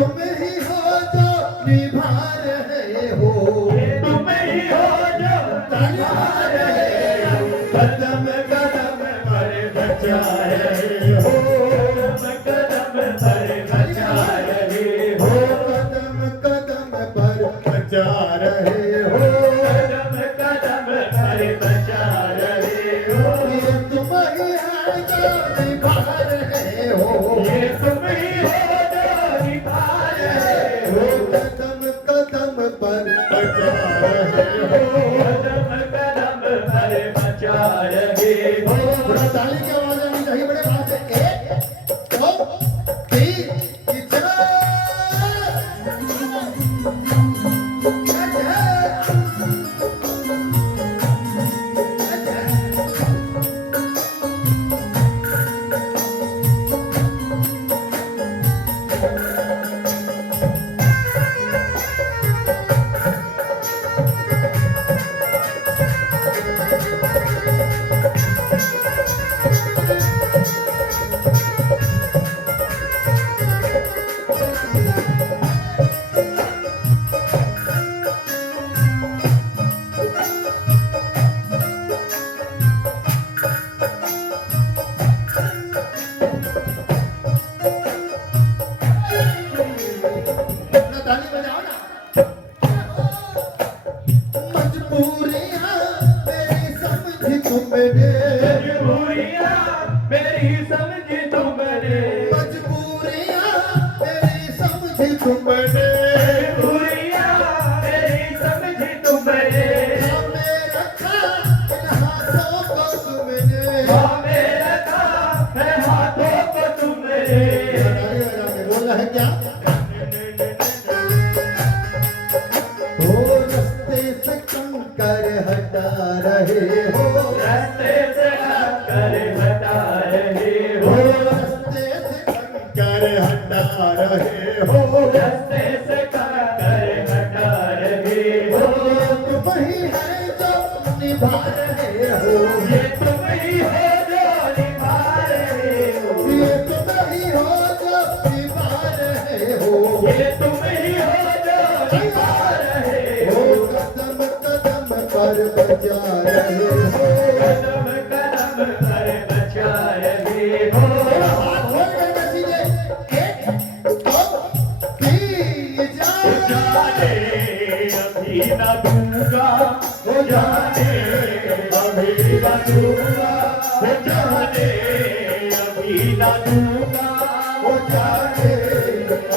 तुम ही हो जो निभा रहे हो, ये तुम ही हो जो निभा रहे हो, कदम कदम पर बचा रहे हो, कदम पर बचा रहे हो, कदम कदम पर बचा रहे हो, कदम कदम पर बचा रहे हो, ये तुम ही है जो निभा रहे हो, ये तुम ही हो जो निभा रहे हो, कदम कदम पर बचा रहे हो। कदम कदम पर बचा रहे हो। थोड़ा ताली की आवाज आनी चाहिए बड़े बात से। एक दो तीन ताली बजाओ ना। मजबूरियां मेरी समझी तुमने, मजबूरियां मेरी समझी तुमने, मजबूरियां मेरी समझी तुमने, मजबूरियां मेरी समझी तुमने, हमें रखा इन हाथों को तुमने, हमें रखा है हाथों को तुमने। बोला है क्या? ओ रास्ते से कंकर हटा रहे हो, रास्ते से कर हटा रहे ओ हो, रास्ते से कंकर हटा रहे हो, रास्ते से कर हटा रहे हो, तुम ही है जो निभा रहे हो, ये तुम ही हो जो निभा रहे हो, ये तुम ही हो जो निभा रहे हो, ये तुम ही हो जो निभा रहे हो, ओ कदम कदम पर बचा रहे हो। कदम कदम पर बचा रहे हो। हाथ खोल के बसीले, एक दो तीन जाने अभी न दूंगा, हो जाने अभी न दूंगा, हो जाने अभी न दूंगा, हो जाने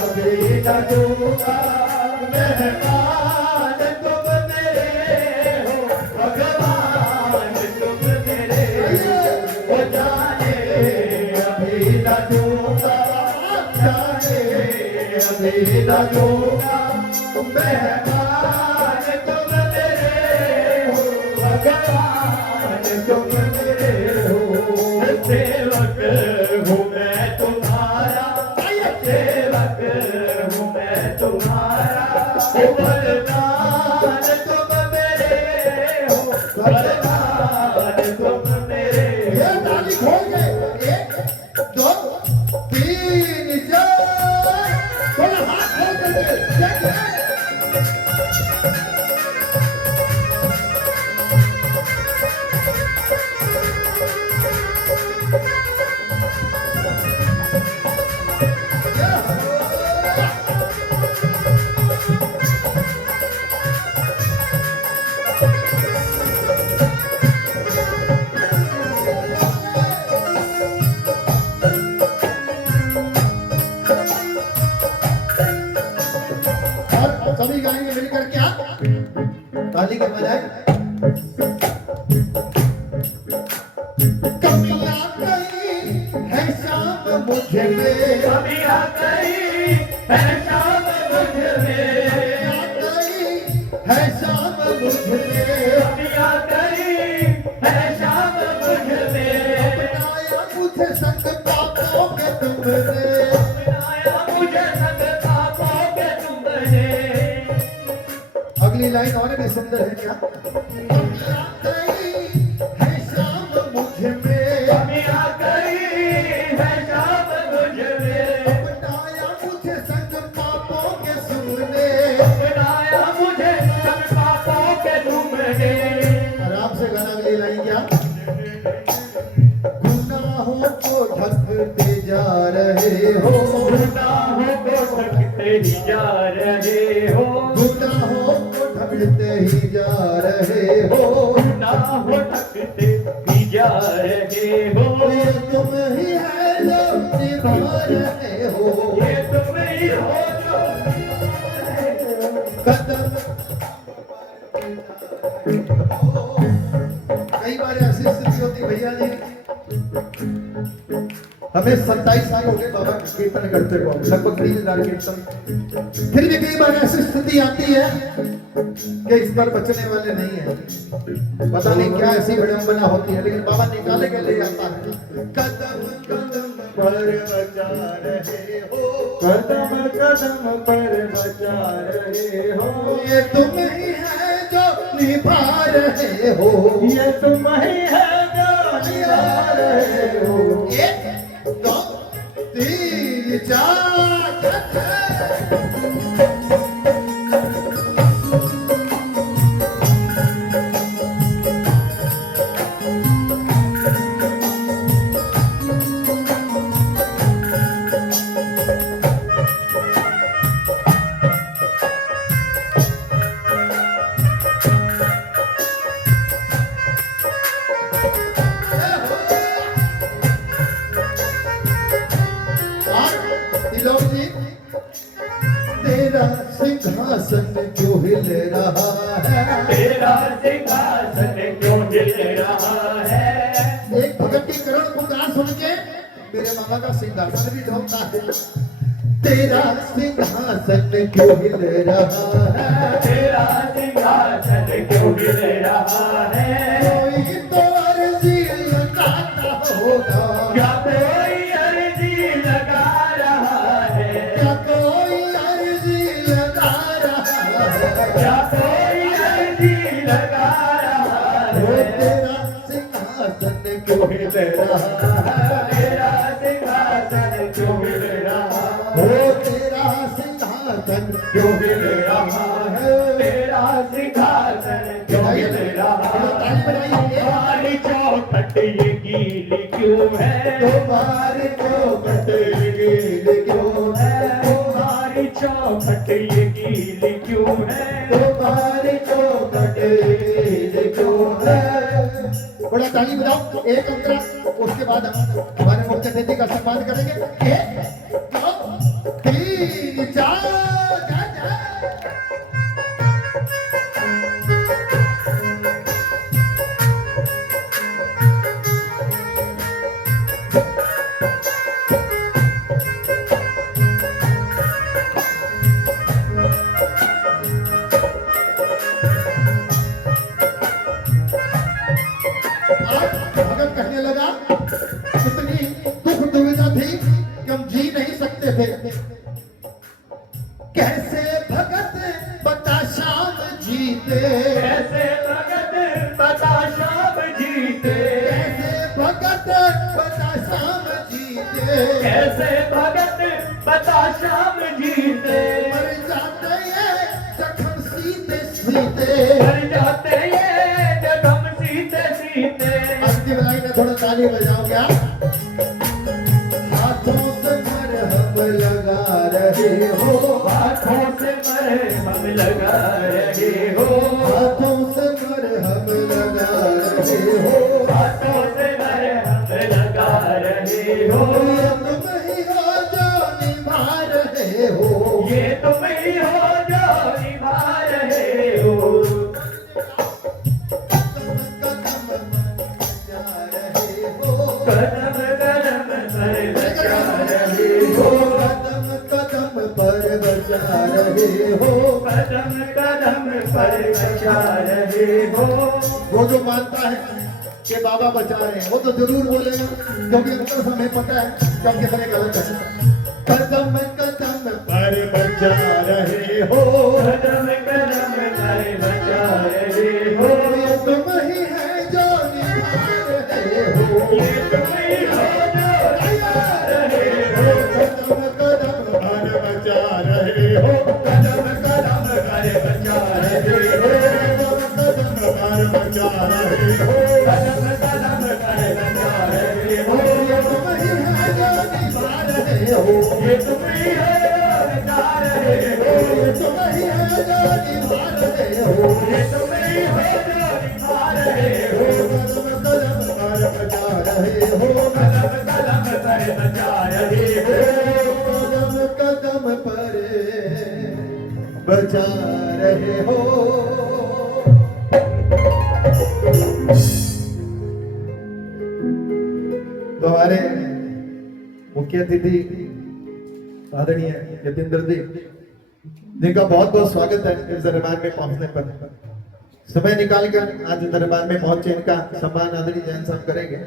अभी न दूंगा। मेहमान तुम मेरे हो, भगवान तुम मेरे हो, जाने अभी न दूंगा, जाने अभी न दूंगा। मेहमान तुम मेरे हो, भगवान तुम मेरे हो। सेवक हूँ मैं तुम्हारा, सेवक हूँ मैं तुम्हारा, वरदान तुम मेरे हो, वरदान तुम मेरे ये हो। ताली खोल के, एक दो तीन चार, थोड़ा हाथ खोल करके और सभी गाएंगे मिलकर क्या? ताली के बजाय कमियां कहीं है शाम मुझ में, कमियां कहीं है शाम मुझ में, कमियां कहीं है शाम मुझ में, कमियां कहीं है शाम मुझ में। अपनाया मुझे संग पापोगे तुमने, अपनाया मुझे संग पापोगे तुमने। अगली लाइन और भी सुंदर है क्या? कमियां कहीं है शाम मुझ में, कमियां कहीं है शाम मुझ में, अपनाया मुझे संग पापोगे ढूंढते ही जा रहे हो, गुनाहों को ढूंढते ही जा रहे हो, गुनाह ढकते ही जा रहे हो। ये तुम ही है जो निभा रहे हो, ये तुम ही हो जो कदम। कई बार ऐसी स्थिति होती भैया जी, हमें 27 साल हो गए बाबा कीर्तन करते हुए, लगभग 30,000 कीर्तन। फिर भी कई बार ऐसी स्थिति आती है कि इस पर बचने वाले नहीं है, पता नहीं क्या ऐसी विडंबना होती है, लेकिन बाबा निकाले के लिए आता है। कदम कदम पर बचा रहे हो, कदम कदम पर बचा रहे हो, ये तुम ही है जो निभा रहे हो, ये तुम ही है जो निभा रहे हो। 1 2 3 4 तिलोक जी, तेरा सिंहासन क्यों हिल रहा है, तेरा सिंहासन क्यों हिल रहा है। एक भगत की करुण पुकार सुन के मेरे मामा का सिंहासन भी ढोंगता है। तेरा सिंहासन क्यों हिल रहा है, तेरा सिंहासन क्यों हिल रहा है। कोई तो अर्जी लगाता होगा, क्या कोई अर्जी लगा रहा है, क्या कोई अर्जी लगा रहा है, क्या कोई अर्जी लगा रहा वो है। तेरा सिंहासन क्यों हिल रहा है, तेरा सिंहासन क्यों हिल रहा है। वो तेरा सिंहासन क्यों हिल रहा है। तेरा सिंहासन क्यों हिल रहा है। तुम्हारी चौखट ये गीली क्यों है, तुम्हारी चौखट गीली क्यों है, तुम्हारी चौखट ये गीली क्यों है। तुम्हारी चौखट गीली क्यों है। बड़ा ताली बजाओ, एक अंतरा, उसके बाद हम हमारे मुख्य अतिथि का सम्मान करेंगे। 1 2 3 4 भगत कहने लगा, कितनी दुख दुविधा थी कि हम जी नहीं सकते थे। कैसे भगत बता शाम जीते, कैसे भगत बता शाम जीते, कैसे भगत बता शाम जीते, कैसे भगत बता शाम जीते। मर जाते हैं जखम सीते सीते। मर जाते ये जखम सीते सीते। अंतिम लाइन में थोड़ा ताली बजाओ क्या। हाथों से मरहम लगा रहे हो, हाथों से मरहम लगा रहे हो, हाथों से मरहम लगा रहे हो, हाथों से मरहम लगा रहे हो। ये तुम ही हो जो निभा रहे हो, ये तुम ही हो जो निभा रहे हो। कदम कदम पर बचा रहे हो, कदम कदम पर बचा रहे हो। वो जो मानता है कि बाबा बचा रहे हैं वो तो जरूर बोलेगा, क्योंकि अंदर हमें पता है क्योंकि हमें गलत है। कदम कदम पर बचा रहे हो, कदम कदम पर बचा रहे हो। ये तुम ही है जो निभा रहे हो, ये तुम ही हो जो निभा रहे हो। कदम कदम पर बचा रहे हो, कदम कदम पर बचा रहे हो। कदम पर बचा रहे हो, कदम कदम पर बचा रहे हो। ये तुम ही है जो निभा रहे हो। ये तुम ही हो जो निभा रहे ये तुम ही हो जो निभा रहे हो, कदम कदम पर बजा रहे हो, कदम पर बचा रहे हो। तो हमारे मुख्य अतिथि आदरणीय यतीन्द्र जी, जिनका बहुत बहुत स्वागत है इस दरबार में पहुंचने पर। समय निकालकर आज दरबार में पहुंचे, इनका सम्मान आदरणीय जैन साहब करेंगे।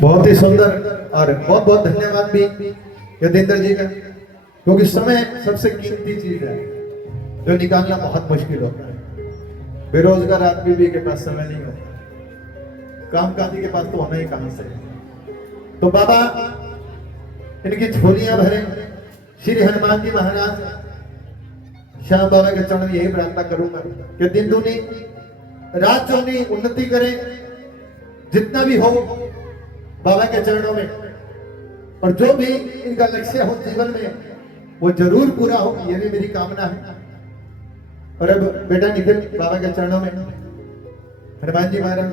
बहुत ही सुंदर और बहुत बहुत धन्यवाद भी यतीन्द्र जी का, क्योंकि समय सबसे कीमती चीज है जो निकालना बहुत मुश्किल होता है। बेरोजगार आदमी भी के पास समय नहीं होता, कामकाजी के पास तो होना ही कहां से। तो बाबा इनकी झोलियां भरे, श्री हनुमान जी महाराज श्याम बाबा के चरण में यही प्रार्थना करूंगा कि दिन दूनी रात चौनी उन्नति करें, जितना भी हो बाबा के चरणों में, और जो भी इनका लक्ष्य हो जीवन में वो जरूर पूरा हो, ये भी मेरी कामना है। और अब बेटा निखिल बाबा के चरणों में हनुमान जी महाराज